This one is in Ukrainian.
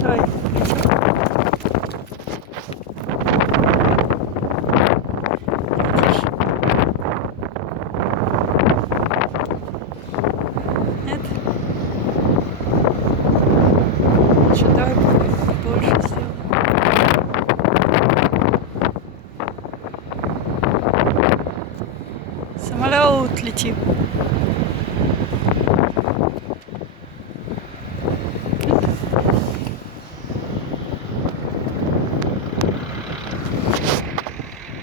Давай. Нет? Еще так больше сделал. Самолет летит.